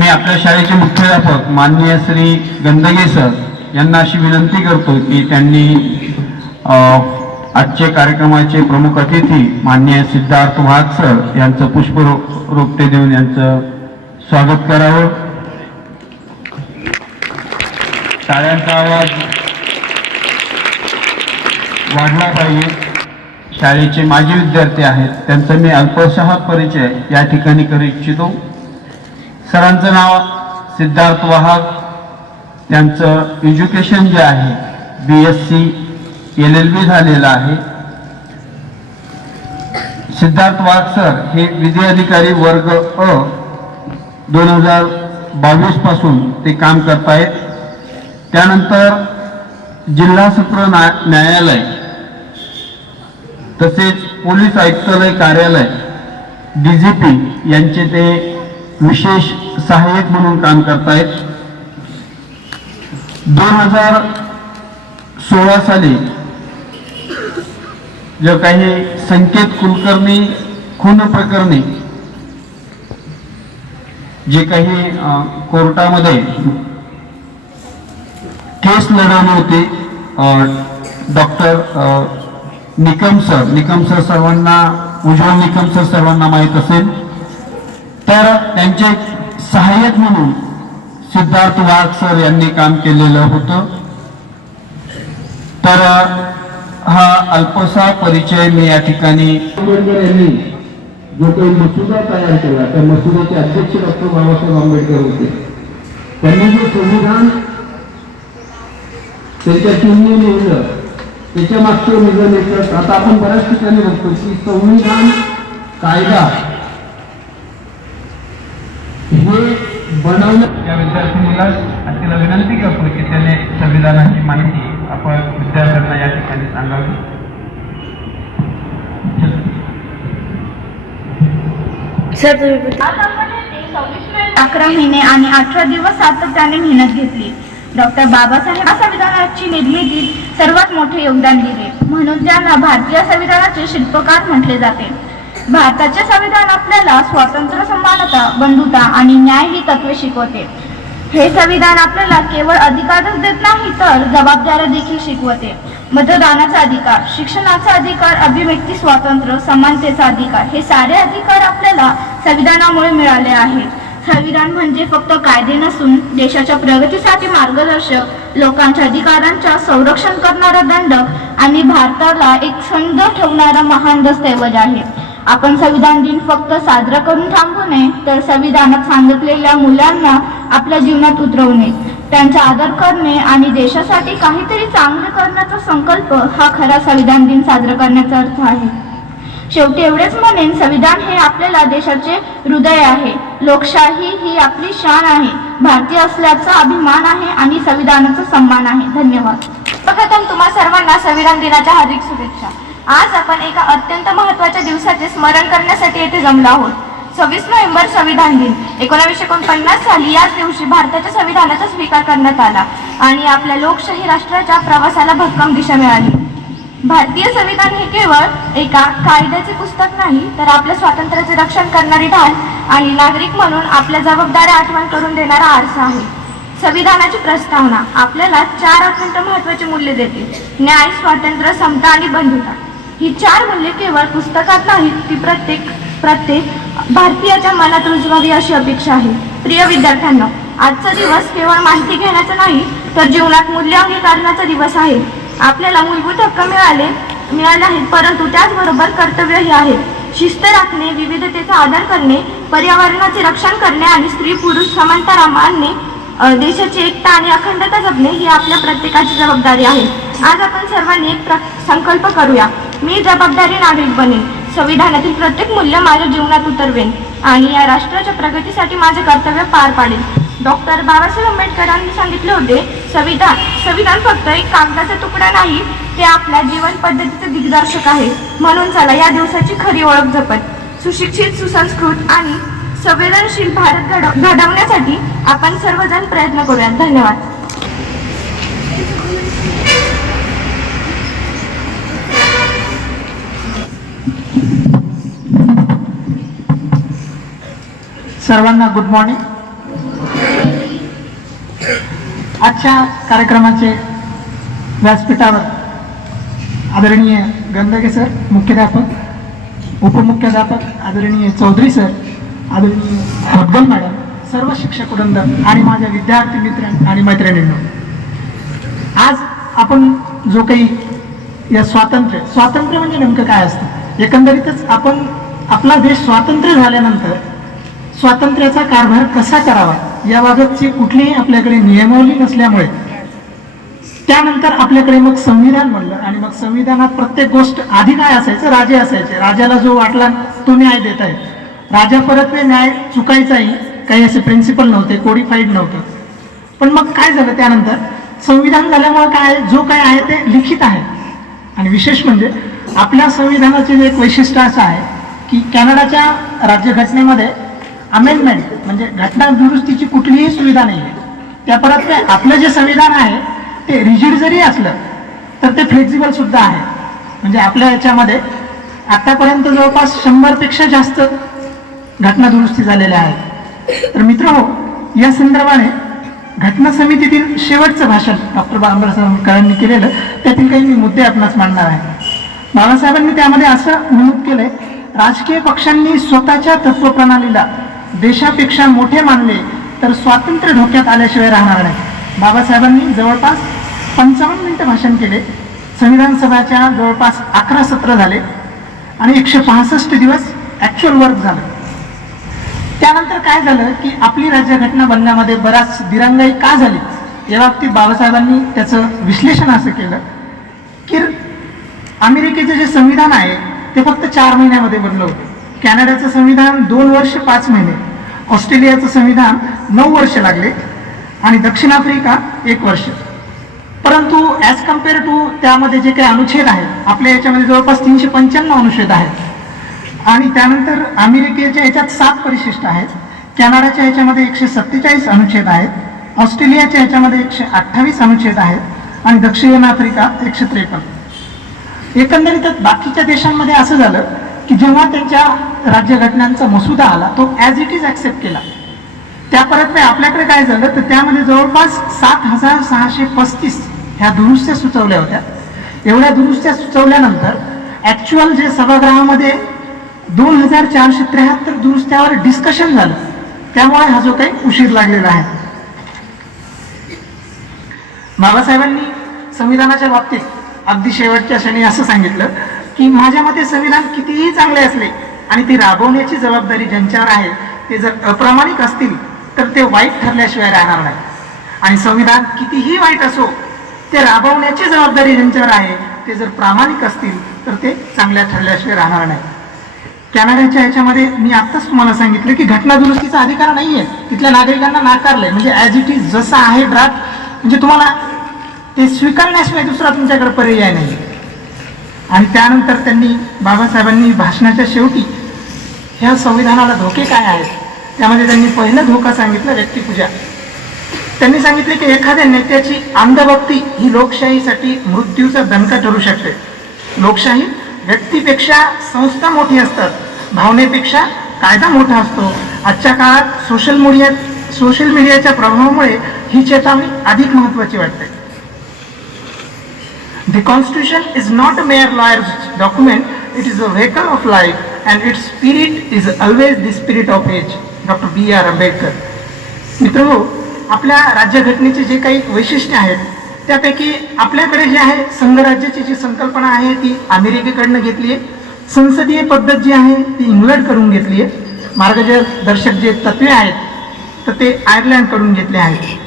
मी आपल्या शाळेचे मुख्याध्यापक माननीय श्री गंदगे सर यांना अशी विनंती करतो की त्यांनी आजचे कार्यक्रमाचे प्रमुख अतिथी माननीय सिद्धार्थ वाघ सर यांचं पुष्प रोपटे देऊन यांचं स्वागत करावं. शाळांचा आवाज वाढला पाहिजे. शाळेचे माजी विद्यार्थी आहेत त्यांचा मी अल्पशः परिचय या ठिकाणी करू इच्छितो. सरांचं नाव सिद्धार्थ वाहक. त्यांचं एज्युकेशन जे आहे B S C L L B झालेलं आहे. सिद्धार्थ वाघ सर हे विधी अधिकारी वर्ग अ दोन हजार बावीसपासून ते काम करतायत. त्यानंतर जिल्हा सत्र न्या- न्यायालय तसेच पोलीस आयुक्तालय कार्यालय डी जी पी यांचे ते विशेष सहाय्यक म्हणून काम करतायत. दोन हजार सोळा साली जे काही संकेत कुलकर्णी खून प्रकरणी जे काही कोर्टामध्ये केस लढवली होती doctor Nikam sir. Nikam sir सर्वांना उज्ज्वल निकम सर सर्वांना माहीत असेल. तर त्यांचे सहाय्यक म्हणून सिद्धार्थ वाघ सर यांनी काम केलेलं होतं. तर हा अल्पसा परिचय मी या ठिकाणी आंबेडकर यांनी जो काही मसुदा तयार केला त्या मसुद्याचे अध्यक्ष डॉक्टर बाबासाहेब आंबेडकर होते. त्यांनी जे संविधान त्यांच्या चिन्ह लिहिलं त्याच्या मागचं निधन येतं आता आपण बऱ्याच ठिकाणी बघतो की संविधान कायदा हे बनवणं. त्या विद्यार्थिनीला तिला विनंती करतो की त्याने संविधानाची माहिती आपण विद्यार्थ्यांना या ठिकाणी सांगावी. सर तुम्ही आज आपण येथे सव्वीस मे अकरा महिने आणि अठरा दिवस सातत्याने मेहनत घेतली. डॉक्टर बाबासाहेब या संविधानाची निर्मितीत सर्वात मोठे योगदान दिले. म्हणून त्यांना भारतीय संविधानाचे शिल्पकार म्हटले जाते. भारताचे संविधान आपल्याला स्वातंत्र्य समानता बंधुता आणि न्याय ही तत्वे शिकवते. हे संविधान आपल्याला केवळ अधिकारच देत नाही तर जबाबदाऱ्या देखील शिकवते. मतदानाचा अधिकार शिक्षणाचा अधिकार अभिव्यक्ती स्वातंत्र्य समानतेचा अधिकार हे सारे अधिकार आपल्याला संविधानामुळे मिळाले आहेत. संविधान म्हणजे फक्त कायदे नसून देशाच्या प्रगतीसाठी मार्गदर्शक लोकांच्या अधिकारांच्या संरक्षण करणारा दंडक आणि भारताला एक संध ठेवणारा महान दस्तऐवज आहे. आपण संविधान दिन फक्त साजरा करून थांबू नये तर संविधानात सांगितलेल्या मुलांना आपल्या जीवनात उतरवणे त्यांचा आदर करणे आणि देशासाठी काहीतरी चांगले करण्याचा संकल्प हा खरा संविधान दिन साजरा करण्याचा अर्थ आहे. शेवटी एवढेच म्हणेन संविधान हे आपल्याला देशाचे हृदय आहे. लोकशाही ही आपली शान आहे. भारतीय असल्याचा अभिमान आहे आणि संविधानाचा सन्मान आहे. धन्यवाद. प्रथम तुम्हा सर्वांना संविधान दिनाच्या हार्दिक शुभेच्छा. आज आपण एका अत्यंत महत्त्वाच्या दिवसाचे स्मरण करण्यासाठी येथे जमलो आहोत. सव्वीस नोव्हेंबर संविधान दिन. एकोणावीसशे एकोणपन्नास साली याच दिवशी भारताच्या संविधानाचा स्वीकार करण्यात आला आणि आपल्या लोकशाही राष्ट्राच्या प्रवासाला भक्कम दिशा मिळाली. भारतीय संविधान हे केवळ एका कायद्याचे पुस्तक नाही तर आपल्या स्वातंत्र्याचे रक्षण करणारी ढाल आणि नागरिक म्हणून आपल्या जबाबदाऱ्या आठवण करून देणारा आरसा आहे. संविधानाची प्रस्तावना आपल्याला चार अत्यंत महत्वाची मूल्य देते. न्याय स्वातंत्र्य समता आणि बंधुता. ही चार मूल्ये केवळ पुस्तकात नाहीत ती प्रत्येक प्रत्येक भारतीयाच्या मनात रुजवावी अशी अपेक्षा आहे. प्रिय विद्यार्थ्यांना आजचा दिवस केवळ माहिती घेण्याचा नाही तर जीवनात मूल्य अंगीकारण्याचा दिवस आहे. आपल्याला मूलभूत हक्क मिळाले मिळाले आहेत परंतु त्याचबरोबर कर्तव्यही आहेत शिस्त राखणे विविधतेचा आदर करणे पर्यावरणाचे रक्षण करणे आणि स्त्री पुरुष समानता मानणे देशाची एकता आणि अखंडता जपणे ही आपल्या प्रत्येकाची जबाबदारी आहे. आज आपण सर्वांनी एक प्र संकल्प करूया. मी जबाबदारी नागरिक बनेन. संविधानातील प्रत्येक मूल्य माझ्या जीवनात उतरवेन आणि या राष्ट्राच्या प्रगतीसाठी माझे कर्तव्य पार पाडेल डॉक्टर बाबासाहेब आंबेडकरांनी सांगितले होते संविधान संविधान फक्त एक कागदाचा तुकडा नाही ते आपल्या जीवन पद्धतीचे दिग्दर्शक आहे. म्हणून चला या दिवसाची खरी ओळख जपत. सुशिक्षित सुसंस्कृत आणि संवेदनशील भारत घडव घडवण्यासाठी आपण सर्वजण प्रयत्न करूयात. धन्यवाद. सर्वांना गुड मॉर्निंग आजच्या कार्यक्रमाचे व्यासपीठावर आदरणीय गंदगे सर मुख्याध्यापक उपमुख्याध्यापक आदरणीय चौधरी सर आदरणीय हब्बल मॅडम सर्व शिक्षक वृंद आणि माझ्या विद्यार्थी मित्र आणि मैत्रिणींना आज आपण जो काही या स्वातंत्र्य स्वातंत्र्य म्हणजे नेमकं काय असतं? एकंदरीतच आपण आपला देश स्वातंत्र्य झाल्यानंतर स्वातंत्र्याचा कारभार कसा करावा याबाबतची कुठलीही आपल्याकडे नियमावली नसल्यामुळे त्यानंतर आपल्याकडे मग संविधान म्हणलं आणि मग संविधानात प्रत्येक गोष्ट आधी काय असायचं? राजे असायचे. राजाला जो वाटला तो न्याय देत आहे राजा परतने न्याय चुकायचाही. काही असे प्रिन्सिपल नव्हते कोडिफाईड नव्हतं. पण मग काय झालं त्यानंतर? संविधान झाल्यामुळे काय जो काय आहे ते लिखित आहे. आणि विशेष म्हणजे आपल्या संविधानाचे जे एक वैशिष्ट्य असं आहे की कॅनडाच्या राज्यघटनेमध्ये अमेंडमेंट म्हणजे घटना दुरुस्तीची कुठलीही सुविधा नाही आहे त्या परत आपलं जे संविधान आहे ते रिजिड जरी असलं तर ते फ्लेक्झिबल सुद्धा आहे. म्हणजे आपल्या याच्यामध्ये आतापर्यंत जवळपास शंभरपेक्षा जास्त घटना दुरुस्ती झालेल्या आहेत. तर मित्र हो या संदर्भाने घटना समितीतील शेवटचं भाषण डॉक्टर बाबासाहेबांनी केलेलं त्यातील काही मी मुद्दे आपणास मांडणार आहे. बाबासाहेबांनी त्यामध्ये असं नमूद केलंय राजकीय पक्षांनी स्वतःच्या तत्वप्रणालीला देशापेक्षा मोठे मानले तर स्वातंत्र्य धोक्यात आल्याशिवाय राहणार नाही. बाबासाहेबांनी जवळपास पंचावन्न मिनिटं भाषण केले संविधान सभाच्या जवळपास अकरा सत्र झाले आणि एकशे पासष्ट दिवस ॲक्च्युअल वर्क झालं. त्यानंतर काय झालं की आपली राज्यघटना बनण्यामध्ये बराच दिरंगाई का झाली? या बाबतीत बाबासाहेबांनी त्याचं विश्लेषण असं केलं की अमेरिकेचं जे संविधान आहे ते फक्त चार महिन्यामध्ये बनलं होतं. कॅनडाचं संविधान दोन वर्ष पाच महिने. ऑस्ट्रेलियाचं संविधान नऊ वर्ष लागले आणि दक्षिण आफ्रिका एक वर्ष. परंतु ॲज कंपेअर टू त्यामध्ये जे काही अनुच्छेद आहेत आपल्या याच्यामध्ये जवळपास तीनशे पंच्याण्णव अनुच्छेद आहेत. आणि त्यानंतर अमेरिकेच्या याच्यात सात परिशिष्ट आहेत. कॅनडाच्या याच्यामध्ये एकशे सत्तेचाळीस अनुच्छेद आहेत. ऑस्ट्रेलियाच्या याच्यामध्ये एकशे अठ्ठावीस अनुच्छेद आहेत. आणि दक्षिण आफ्रिका एकशे त्रेपन्न. एकंदरीतच बाकीच्या देशांमध्ये असं झालं की जेव्हा त्यांच्या राज्यघटनांचा मसुदा आला तो ॲज इट इज ॲक्सेप्ट केला. त्या परत आपल्याकडे काय झालं तर त्यामध्ये जवळपास सात हजार सहाशे पस्तीस ह्या दुरुस्त्या सुचवल्या होत्या. एवढ्या दुरुस्त्या सुचवल्यानंतर ॲक्च्युअल जे सभागृहामध्ये दोन हजार चारशे त्र्याहत्तर दुरुस्त्यावर डिस्कशन झालं. त्यामुळे हा जो काही उशीर लागलेला आहे. बाबासाहेबांनी संविधानाच्या बाबतीत अगदी शेवटच्या क्षणी असं सांगितलं की माझ्या मते संविधान कितीही चांगले असले आणि ते राबवण्याची जबाबदारी ज्यांच्यावर आहे ते जर अप्रामाणिक असतील तर ते वाईट ठरल्याशिवाय राहणार नाही. आणि संविधान कितीही वाईट असो ते राबवण्याची जबाबदारी ज्यांच्यावर आहे ते जर प्रामाणिक असतील तर ते चांगल्या ठरल्याशिवाय राहणार नाही. कॅनडाच्या याच्यामध्ये मी आत्ताच तुम्हाला सांगितलं की घटना दुरुस्तीचा अधिकार नाही आहे तिथल्या नागरिकांना नाकारलंय. म्हणजे ॲज इट इज जसा आहे ड्राफ्ट म्हणजे तुम्हाला ते स्वीकारण्याशिवाय दुसरा तुमच्याकडे पर्याय नाही. आणि त्यानंतर त्यांनी बाबासाहेबांनी भाषणाच्या शेवटी ह्या संविधानाला धोके काय आहेत? त्यामध्ये त्यांनी पहिलं धोका सांगितलं व्यक्तिपूजा. त्यांनी सांगितले की एखाद्या नेत्याची अंधभक्ती ही लोकशाहीसाठी मृत्यूचा दणका ठरू शकते. लोकशाही व्यक्तीपेक्षा संस्था मोठी असतात. भावनेपेक्षा कायदा मोठा असतो. आजच्या काळात सोशल मीडिया सोशल मीडियाच्या प्रभावामुळे ही चेतावणी अधिक महत्वाची वाटते. The Constitution is not a mere lawyer's document, it is a vehicle of life and its spirit is always the spirit of age. Doctor B R Ambedkar मित्रांनो आपल्या राज्यघटनेचे जे काही वैशिष्ट्य आहेत त्यापैकी आपल्याकडे जे आहे संघराज्याची जी संकल्पना आहे ती अमेरिकेकडनं घेतली आहे. संसदीय पद्धत जी आहे ती इंग्लंडकडून घेतली आहे. मार्गदर्शक जे तत्वे आहेत तर ते आयर्लंडकडून घेतले आहेत.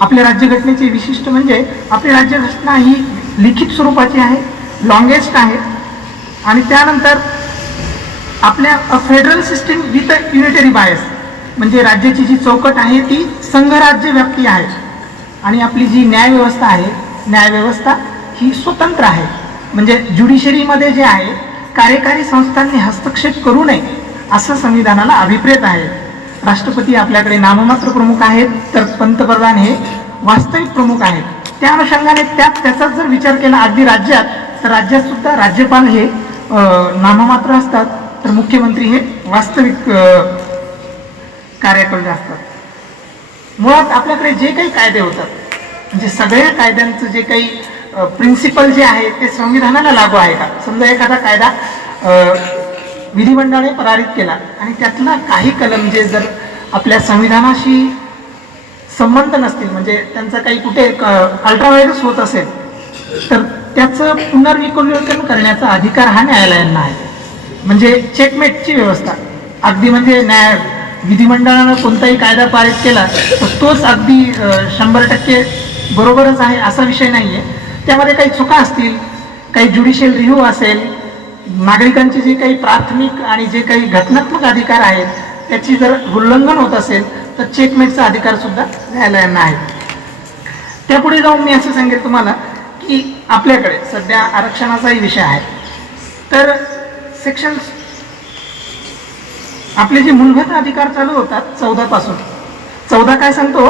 आपल्या राज्यघटनेचे विशिष्ट म्हणजे आपली राज्यघटना ही लिखित स्वरूपाची आहे लॉंगेस्ट आहे. आणि त्यानंतर आपल्या federal system with a unitary bias म्हणजे राज्याची जी चौकट आहे ती संघराज्य व्याप्ती आहे. आणि आपली जी न्यायव्यवस्था आहे न्यायव्यवस्था ही स्वतंत्र आहे. म्हणजे ज्युडिशरीमध्ये जे आहे कार्यकारी संस्थांनी हस्तक्षेप करू नये असं संविधानाला अभिप्रेत आहे. राष्ट्रपती आपल्याकडे नाममात्र प्रमुख आहेत तर पंतप्रधान हे वास्तविक प्रमुख आहेत. त्या अनुषंगाने त्यात त्याचाच जर विचार केला अगदी राज्यात तर राज्यात सुद्धा राज्यपाल हे नाममात्र असतात तर मुख्यमंत्री हे वास्तविक कार्यकर्ते असतात. मुळात आपल्याकडे जे काही कायदे होतात म्हणजे सगळ्या कायद्यांचं जे काही प्रिन्सिपल जे आहे ते संविधानाला लागू आहे का? समजा एखादा कायदा विधिमंडळाने पारित केला आणि त्यातला काही कलम जे जर आपल्या संविधानाशी संबंध नसतील म्हणजे त्यांचा काही कुठे अल्ट्राव्हायरस होत असेल तर त्याचं पुनर्विकलन करण्याचा अधिकार हा न्यायालयांना आहे. म्हणजे चेकमेटची व्यवस्था. अगदी म्हणजे न्याय विधिमंडळानं कोणताही कायदा पारित केला तर तोच अगदी शंभर टक्के बरोबरच आहे असा विषय नाही आहे त्यामध्ये काही चुका असतील काही ज्युडिशियल रिव्ह्यू असेल नागरिकांचे जे काही प्राथमिक आणि जे काही घटनात्मक अधिकार आहेत त्याची जर उल्लंघन होत असेल तर चेकमेटचा अधिकार सुद्धा न्यायालयांना आहे. त्यापुढे जाऊन मी असं सांगेल तुम्हाला की आपल्याकडे सध्या आरक्षणाचाही विषय आहे. तर सेक्शन आपले जे मूलभूत अधिकार चालू होतात चौदा पासून. चौदा काय सांगतो?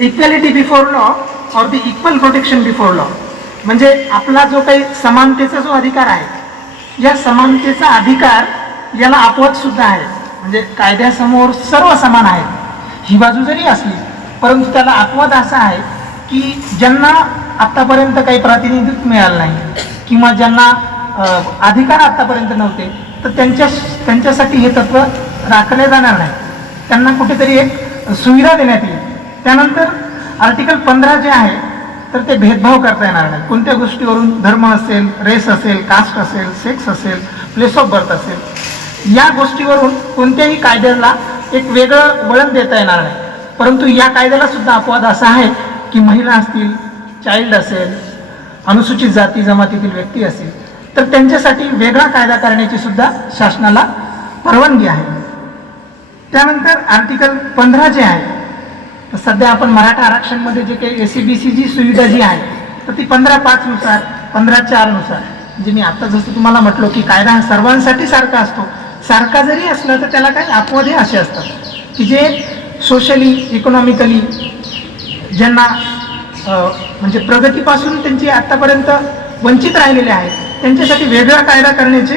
Equality before law or the equal protection before law म्हणजे आपला जो काही समानतेचा जो अधिकार आहे या समानतेचा अधिकार याला अपवाद सुद्धा आहे. म्हणजे कायद्यासमोर सर्व समान आहेत ही बाजू जरी असली परंतु त्याला अपवाद असा आहे की ज्यांना आत्तापर्यंत काही प्रातिनिधित्व मिळालं नाही किंवा ज्यांना अधिकार आत्तापर्यंत नव्हते तर त्यांच्या त्यांच्यासाठी हे तत्व राखले जाणार नाही. त्यांना कुठेतरी एक सुविधा देण्यात येईल. त्यानंतर आर्टिकल पंधरा जे आहे तर ते भेदभाव करता येणार नाही. कोणत्या गोष्टीवरून धर्म असेल रेस असेल कास्ट असेल सेक्स असेल प्लेस ऑफ बर्थ असेल या गोष्टीवरून कोणत्याही कायद्याला एक वेगळं वळण देता येणार नाही. परंतु या कायद्याला सुद्धा अपवाद असा आहे की महिला असतील चाइल्ड असेल अनुसूचित जाती जमातीतील व्यक्ती असेल तर त्यांच्यासाठी वेगळा कायदा करण्याची सुद्धा शासनाला परवानगी आहे. त्यानंतर आर्टिकल पंधरा जे आहे तर सध्या आपण मराठा आरक्षणमध्ये जे काही एस सी बी सी जी सुविधा जी आहे तर ती पंधरा पाचनुसार पंधरा चारनुसार जे म्हणजे मी आत्ता जसं तुम्हाला म्हटलो की कायदा हा सर्वांसाठी सारखा असतो. सारखा जरी असला तर त्याला काही अपवादे असे असतात. की जे सोशली इकॉनॉमिकली ज्यांना म्हणजे प्रगतीपासून त्यांची आत्तापर्यंत वंचित राहिलेले आहेत त्यांच्यासाठी वेगळा कायदा करण्याचे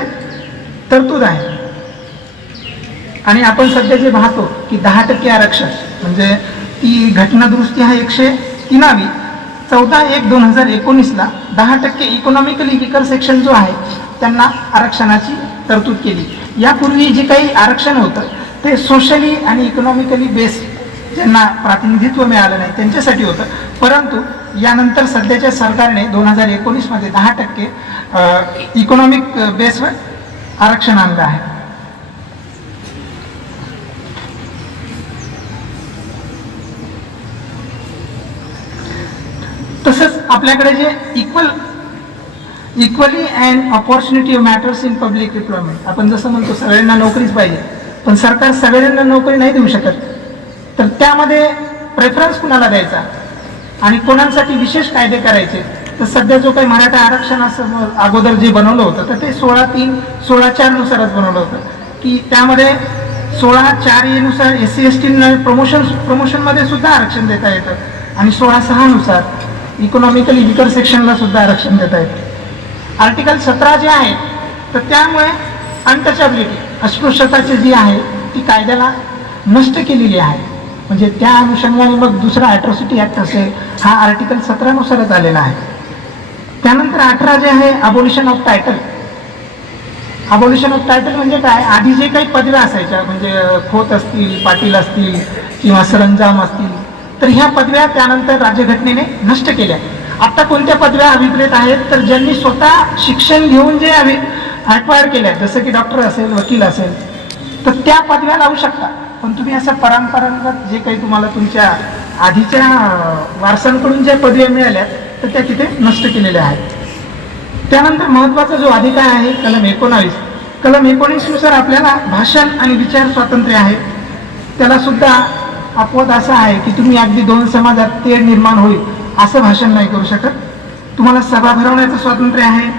तरतूद आहे. आणि आपण सध्या जे पाहतो की दहा टक्के आरक्षण म्हणजे ती घटनादृष्टी हा एकशे तिनावी चौदा एक दोन हजार एकोणीसला दहा टक्के इकॉनॉमिकली विकर सेक्शन जो आहे त्यांना आरक्षणाची तरतूद केली. यापूर्वी जे काही आरक्षण होतं ते सोशली आणि इकॉनॉमिकली बेस ज्यांना प्रातिनिधित्व मिळालं नाही त्यांच्यासाठी होतं. परंतु यानंतर सध्याच्या सरकारने दोन हजार एकोणीसमध्ये दहा टक्के इकॉनॉमिक बेसवर आरक्षण आणलं आहे. तसंच आपल्याकडे जे equal equally and opportunity matters in public requirement आपण जसं म्हणतो सगळ्यांना नोकरीच पाहिजे. पण सरकार सगळ्यांना नोकरी नाही देऊ शकत. तर त्यामध्ये प्रेफरन्स कुणाला द्यायचा? आणि कोणासाठी विशेष कायदे करायचे? तर सध्या जो काही मराठा आरक्षणासमोर अगोदर जे बनवलं होतं तर ते सोळा तीन सोळा चारनुसारच बनवलं होतं. की त्यामध्ये सोळा चार येनुसार S C S T promotion प्रमोशनमध्ये सुद्धा आरक्षण देता येतं. आणि सोळा सहानुसार इकॉनॉमिकली विकर सेक्शनला सुद्धा आरक्षण देता येतं. आर्टिकल सतरा जे आहे तर त्यामुळे अनटचॅबिलिटी अस्पृश्यताची जी आहे ती कायद्याला नष्ट केलेली आहे. म्हणजे त्या अनुषंगाने मग दुसरा ॲट्रॉसिटी ॲक्ट असेल हा आर्टिकल सतरानुसारच आलेला आहे. त्यानंतर अठरा जे आहे abolition of title abolition of title म्हणजे काय? आधी जे काही पदव्या असायच्या म्हणजे खोत असतील पाटील असतील किंवा सरंजाम असतील तर ह्या पदव्या त्यानंतर राज्यघटनेने नष्ट केल्या. आता कोणत्या पदव्या अभिप्रेत आहेत? तर ज्यांनी स्वतः शिक्षण घेऊन जे अभि ॲक्वायर केल्या जसं की डॉक्टर असेल वकील असेल तर त्या पदव्या लावू शकता. पण तुम्ही असं परंपरागत जे काही तुम्हाला तुमच्या आधीच्या वारसांकडून ज्या पदव्या मिळाल्या तर त्या तिथे नष्ट केलेल्या आहेत. त्यानंतर महत्त्वाचा जो अधिकार आहे कलम एकोणावीस. कलम एकोणीसनुसार आपल्याला भाषण आणि विचार स्वातंत्र्य आहे. त्याला सुद्धा अपवाद असा आहे की तुम्ही अगदी दोन समाजात तेढ निर्माण होईल असं भाषण नाही करू शकत. तुम्हाला सभा भरवण्याचं स्वातंत्र्य आहे.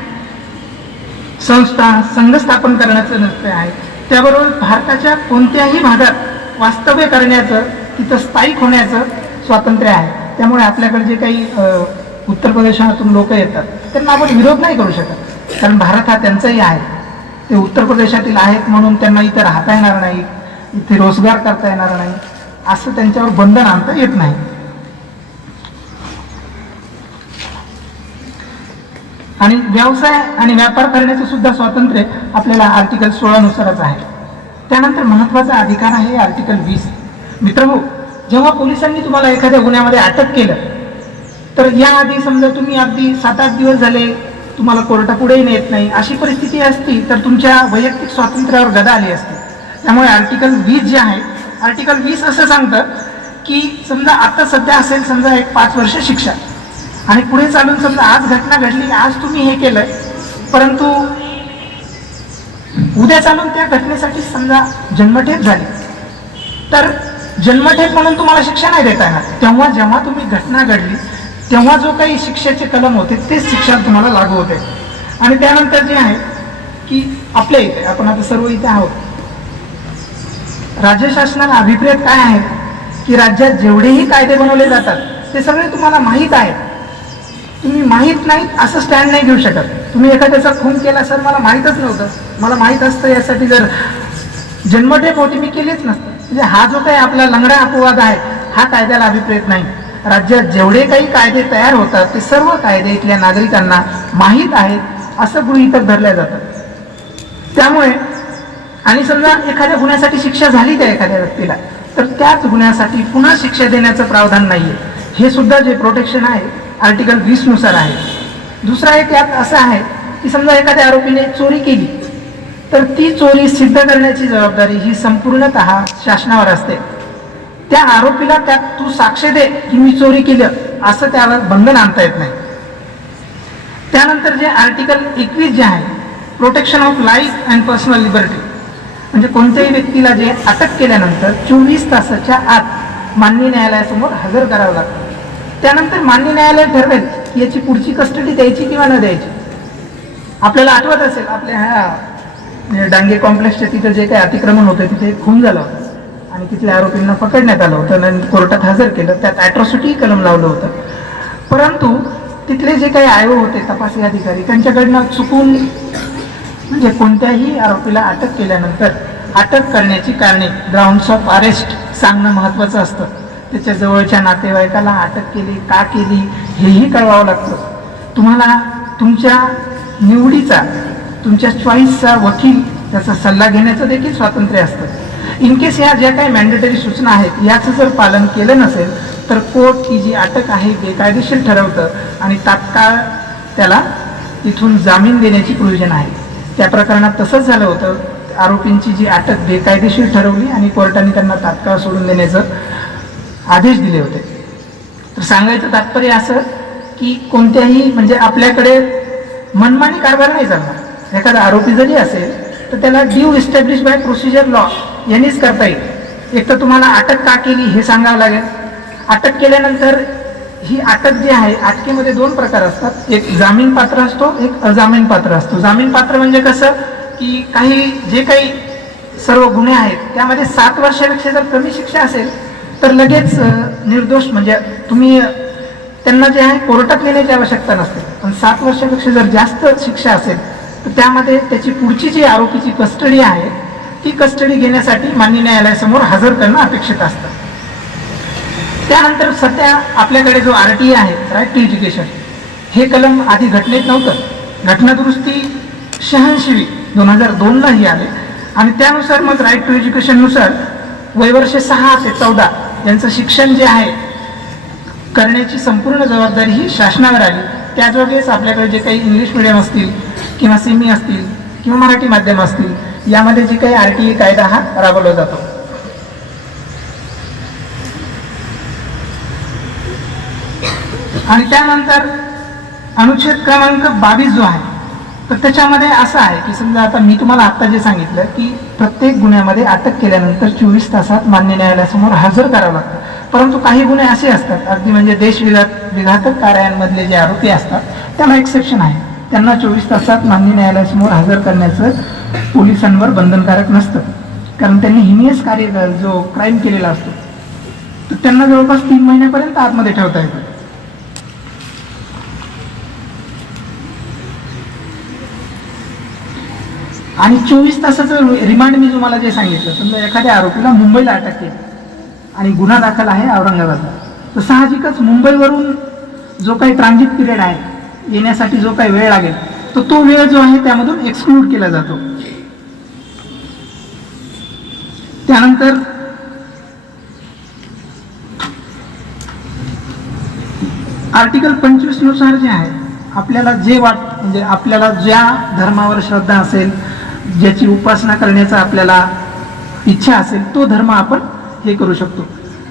संस्था संघ स्थापन करण्याचं नसते आहे. त्याबरोबर भारताच्या कोणत्याही भागात वास्तव्य करण्याचं तिथं स्थायिक होण्याचं स्वातंत्र्य आहे. त्यामुळे आपल्याकडे जे काही उत्तर प्रदेशातून लोक येतात. त्यांना आपण विरोध नाही करू शकत. कारण भारत हा त्यांचाही आहे. ते उत्तर प्रदेशातील आहेत म्हणून त्यांना इथे राहता येणार नाही. इथे रोजगार करता येणार नाही. असं त्यांच्यावर बंधन आणता येत नाही. आणि व्यवसाय आणि व्यापार करण्याचं सुद्धा स्वातंत्र्य आपल्याला आर्टिकल सोळानुसारच आहे. त्यानंतर महत्त्वाचा अधिकार आहे आर्टिकल वीस. मित्रभू जेव्हा पोलिसांनी तुम्हाला एखाद्या गुन्ह्यामध्ये अटक केलं तर याआधी समजा तुम्ही अगदी सात आठ दिवस झाले तुम्हाला कोर्टापुढेही नेत नाही अशी परिस्थिती असती तर तुमच्या वैयक्तिक स्वातंत्र्यावर गदा आली असती. त्यामुळे आर्टिकल वीस जे आहे आर्टिकल वीस असं सांगतं की समजा आता सध्या असेल समजा एक पाच वर्ष शिक्षा. आणि पुढे चालून समजा आज घटना घडली आज तुम्ही हे केलं परंतु उद्या चालून त्या घटनेसाठी समजा जन्मठेप झाली. तर जन्मठेप म्हणून तुम्हाला शिक्षा नाही देता येणार. तेव्हा जेव्हा तुम्ही घटना घडली तेव्हा जो काही शिक्षेचे कलम होते तेच शिक्षा तुम्हाला लागू होते. आणि त्यानंतर जे आहे की आपल्या इथे आपण आता सर्व इथे आहोत. राज्य शासनाला अभिप्रेत काय आहे की राज्यात जेवढेही कायदे बनवले जातात ते सगळे तुम्हाला माहीत आहे तुम्ही माहीत नाही असं स्टँड नाही घेऊ शकत. तुम्ही एखाद्याचा खून केला सर मला माहीतच नव्हतं. मला माहीत असतं यासाठी जर जन्मठेप होती मी केलीच नसतं. म्हणजे हा जो काही आपला लंगडा अपवाद आहे हा कायद्याला अभिप्रेत नाही. राज्यात जेवढे काही कायदे तयार होतात ते सर्व कायदे इथल्या नागरिकांना माहीत आहेत असं गृहितक धरल्या जातं. त्यामुळे आणि समजा एखाद्या गुन्ह्यासाठी शिक्षा झाली त्या एखाद्या व्यक्तीला तर त्याच गुन्ह्यासाठी पुन्हा शिक्षा देण्याचं प्रावधान नाहीये. हे सुद्धा जे प्रोटेक्शन आहे आर्टिकल वीसनुसार आहे. दुसरा एक यात असं आहे की समजा एखाद्या आरोपीने चोरी केली तर ती चोरी सिद्ध करण्याची जबाबदारी ही संपूर्णत शासनावर असते. त्या आरोपीला त्यात तू साक्ष दे की मी चोरी केलं असं त्याला बंधन आणता येत नाही. त्यानंतर जे आर्टिकल एकवीस जे आहे protection of life and personal liberty म्हणजे कोणत्याही व्यक्तीला जे अटक केल्यानंतर चोवीस तासाच्या आत माननीय न्यायालयासमोर हजर करावं लागतं. त्यानंतर मान्य न्यायालय ठरवेल की याची पुढची कस्टडी द्यायची किंवा न द्यायची. आपल्याला आठवत असेल आपल्या ह्या म्हणजे डांगे कॉम्प्लेक्सच्या तिथं जे काही अतिक्रमण होतं तिथे खून झालं होतं. आणि तिथल्या आरोपींना पकडण्यात आलं होतं आणि कोर्टात हजर केलं. त्यात ॲट्रॉसिटी कलम लावलं होतं. परंतु तिथले जे काही आयोग होते तपासणी अधिकारी त्यांच्याकडनं चुकून म्हणजे कोणत्याही आरोपीला अटक केल्यानंतर अटक करण्याची कारणे ग्राउंड्स ऑफ अरेस्ट सांगणं महत्त्वाचं असतं. त्याच्या जवळच्या नातेवाईकाला अटक केली का केली हेही कळवावं लागतं. तुम्हाला तुमच्या निवडीचा तुमच्या चॉईसचा वकील त्याचा सल्ला घेण्याचं देखील स्वातंत्र्य असतं. इन केस ह्या ज्या काही मॅन्डेटरी सूचना आहेत याचं जर पालन केलं नसेल तर कोर्ट ही जी अटक आहे बेकायदेशीर ठरवतं आणि तात्काळ त्याला तिथून जामीन देण्याची प्रयोजन आहे. त्या प्रकरणात तसंच झालं होतं. आरोपींची जी अटक बेकायदेशीर ठरवली आणि कोर्टाने त्यांना तात्काळ सोडून देण्याचं आदेश दिले होते. तर सांगायचं तात्पर्य असं की कोणत्याही म्हणजे आपल्याकडे मनमानी कारभार नाही चालणार. एखादा आरोपी जरी असेल तर त्याला due establish by procedure law यांनीच करता येईल. एक तर तुम्हाला अटक का केली हे सांगावं लागेल. अटक केल्यानंतर ही अटक जी आहे अटकेमध्ये दोन प्रकार असतात. एक जामीन पात्र असतो एक अजामीन पात्र असतो. जामीन पात्र म्हणजे कसं? की काही जे काही सर्व गुन्हे आहेत त्यामध्ये सात वर्षापेक्षा जर कमी शिक्षा असेल तर लगेच निर्दोष म्हणजे तुम्ही त्यांना जे आहे कोर्टात नेण्याची आवश्यकता नसते. पण सात वर्षापेक्षा जर जास्त शिक्षा असेल तर त्यामध्ये त्याची पुढची जी आरोपीची कस्टडी आहे ती कस्टडी घेण्यासाठी मान्य न्यायालयासमोर हजर करणं अपेक्षित असतं. त्यानंतर सध्या आपल्याकडे जो आर टी आहे राईट टू एज्युकेशन हे कलम आधी घटनेत नव्हतं. घटनादुरुस्ती शहाऐंशी दोन हजार दोनलाही आले. आणि त्यानुसार मग राईट टू एज्युकेशननुसार वयवर्ष सहा ते चौदा यांचं शिक्षण जे आहे करण्याची संपूर्ण जबाबदारी ही शासनावर आली. त्याचवेळेस आपल्याकडे जे काही इंग्लिश मिडियम असतील किंवा सेमी असतील किंवा मराठी माध्यम असतील यामध्ये जे काही आर टी ई कायदा हा राबवला जातो. आणि त्यानंतर अनुच्छेद क्रमांक बावीस जो आहे तर त्याच्यामध्ये असं आहे की समजा आता मी तुम्हाला आत्ता जे सांगितलं की प्रत्येक गुन्ह्यामध्ये अटक केल्यानंतर चोवीस तासात मान्य न्यायालयासमोर हजर करावं लागतं. परंतु काही गुन्हे असे असतात अगदी म्हणजे देश विघात विघातक कार्यांमधले जे आरोपी असतात त्याला एक्सेप्शन आहे. त्यांना चोवीस तासात मान्य न्यायालयासमोर हजर करण्याचं पोलिसांवर बंधनकारक नसतं. कारण त्यांनी हिनियस कार्य जो क्राईम केलेला असतो तर त्यांना जवळपास तीन महिन्यापर्यंत आतमध्ये ठेवता येतं. आणि चोवीस तासाचं रिमांड मी तुम्हाला जे सांगितलं समजा एखाद्या आरोपीला मुंबईला अटक केली आणि गुन्हा दाखल आहे औरंगाबादला तर साहजिकच मुंबईवरून जो काही ट्रान्झिट पिरियड आहे येण्यासाठी जो काही वेळ लागेल तर तो वेळ जो आहे त्यामधून एक्सक्लूड केला जातो. त्यानंतर आर्टिकल पंचवीसनुसार जे आहे आपल्याला जे वाट म्हणजे आपल्याला ज्या धर्मावर श्रद्धा असेल ज्याची उपासना करण्याचा आपल्याला इच्छा असेल तो धर्म आपण हे करू शकतो.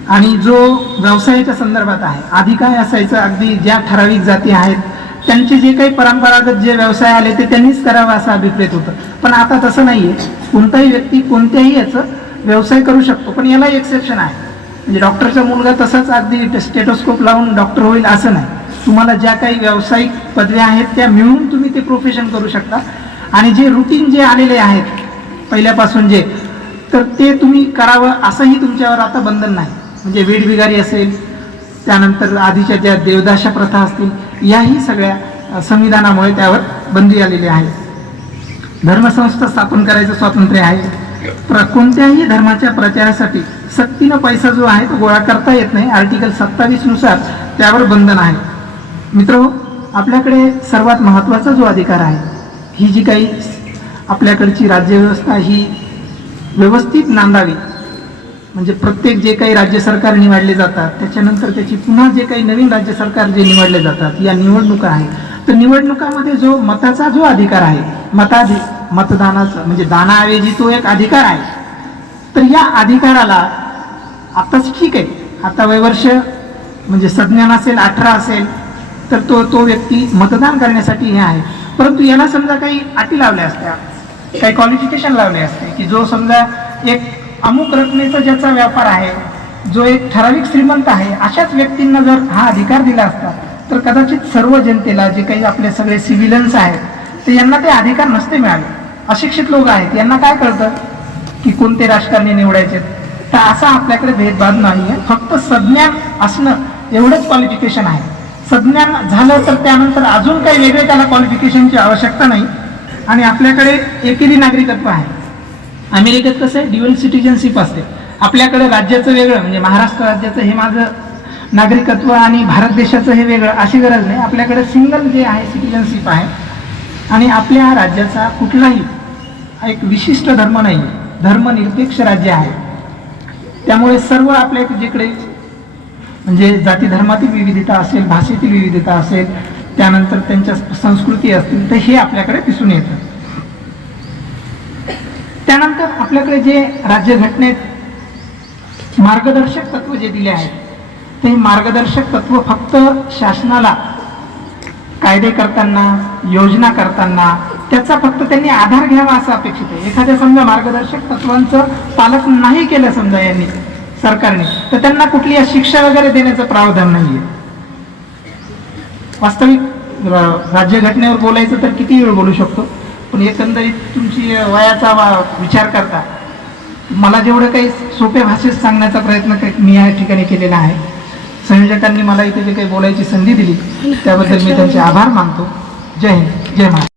आणि जो व्यवसायाच्या संदर्भात आहे आधी काय असायचं? अगदी ज्या ठराविक जाती आहेत त्यांचे जे काही परंपरागत जे व्यवसाय आले ते त्यांनीच करावा असं अभिप्रेत होतं. पण आता तसं नाही आहे कोणताही व्यक्ती कोणत्याही याचं व्यवसाय करू शकतो पण याला एक्सेप्शन आहे. म्हणजे डॉक्टरचा मुलगा तसाच अगदी स्टेटोस्कोप लावून डॉक्टर होईल असं नाही. तुम्हाला ज्या काही व्यावसायिक पदव्या आहेत त्या मिळून तुम्ही ते प्रोफेशन करू शकता. आणि जे रुटीन जे आलेले आहेत पहिल्यापासून जे तर ते तुम्ही करावं असंही तुमच्यावर आता बंधन नाही. म्हणजे वेडबिगारी असेल त्यानंतर आधीच्या ज्या देवदाशा प्रथा असतील याही सगळ्या संविधानामुळे त्यावर बंदी आलेली आहे. धर्मसंस्था स्थापन करायचं स्वातंत्र्य आहे. प्र कोणत्याही धर्माच्या प्रचारासाठी सक्तीनं पैसा जो आहे तो गोळा करता येत नाही. आर्टिकल सत्तावीसनुसार त्यावर बंधन आहे. मित्र आपल्याकडे सर्वात महत्त्वाचा जो अधिकार आहे ही जी काही आपल्याकडची राज्यव्यवस्था ही व्यवस्थित नांदावी म्हणजे प्रत्येक जे काही राज्य सरकार निवडले जातात त्याच्यानंतर त्याची पुन्हा जे काही नवीन राज्य सरकार जे निवडले जातात या निवडणुका आहेत. तर निवडणुकामध्ये जो मताचा जो अधिकार आहे मताधि मतदानाचा म्हणजे दानाऐवजी तो एक अधिकार आहे. तर या अधिकाराला आत्ताच ठीक आहे. आता वयवर्ष म्हणजे संज्ञान असेल अठरा असेल तर तो तो व्यक्ती मतदान करण्यासाठी हे आहे. परंतु याला समजा काही अटी लावल्या असत्या काही क्वालिफिकेशन लावले असते की जो समजा एक अमुक रकमेचा ज्याचा व्यापार आहे जो एक ठराविक श्रीमंत आहे अशाच व्यक्तींना जर हा अधिकार दिला असता तर कदाचित सर्व जनतेला जे काही आपले सगळे सिव्हिलन्स आहेत ते यांना ते अधिकार नसते मिळाले. अशिक्षित लोक आहेत यांना काय कळतं? की कोणते राजकारणी निवडायचे तर असा आपल्याकडे भेदभाव नाही आहे फक्त संज्ञान असणं एवढंच क्वालिफिकेशन आहे. संज्ञान झालं तर त्यानंतर अजून काही वेगळे त्याला क्वालिफिकेशनची आवश्यकता नाही. आणि आपल्याकडे एकेरी नागरिकत्व आहे. अमेरिकेत कसं आहे? ड्युअल सिटिजनशिप असते. आपल्याकडे राज्याचं वेगळं म्हणजे महाराष्ट्र राज्याचं हे माझं नागरिकत्व आणि भारत देशाचं हे वेगळं अशी गरज नाही. आपल्याकडे सिंगल जे आहे सिटिजनशिप आहे आणि आपल्या राज्याचा कुठलाही एक विशिष्ट धर्म नाही. धर्मनिरपेक्ष राज्य आहे. त्यामुळे सर्व आपल्या जिकडे म्हणजे जाती धर्मातील विविधता असेल भाषेतील विविधता असेल त्यानंतर त्यांच्या संस्कृती असतील तर हे आपल्याकडे दिसून येतं. त्यानंतर आपल्याकडे जे राज्यघटनेत मार्गदर्शक तत्व जे दिले आहेत ते मार्गदर्शक तत्व फक्त शासनाला कायदे करताना योजना करताना त्याचा फक्त त्यांनी आधार घ्यावा असं अपेक्षित आहे. एखाद्या समजा मार्गदर्शक तत्वांचं पालक नाही केलं समजा यांनी सरकारने तर त्यांना कुठली शिक्षा वगैरे देण्याचं प्रावधान नाहीये. वास्तविक राज्यघटनेवर बोलायचं तर किती वेळ बोलू शकतो. पण एकंदरीत तुमची वयाचा वा- विचार करता मला जेवढं काही सोप्या भाषेत सांगण्याचा प्रयत्न काही मी या ठिकाणी केलेला आहे. संयोजकांनी मला इथे जे काही बोलायची संधी दिली त्याबद्दल मी त्यांचे आभार मानतो. जय हिंद. जय महाराष्ट्र.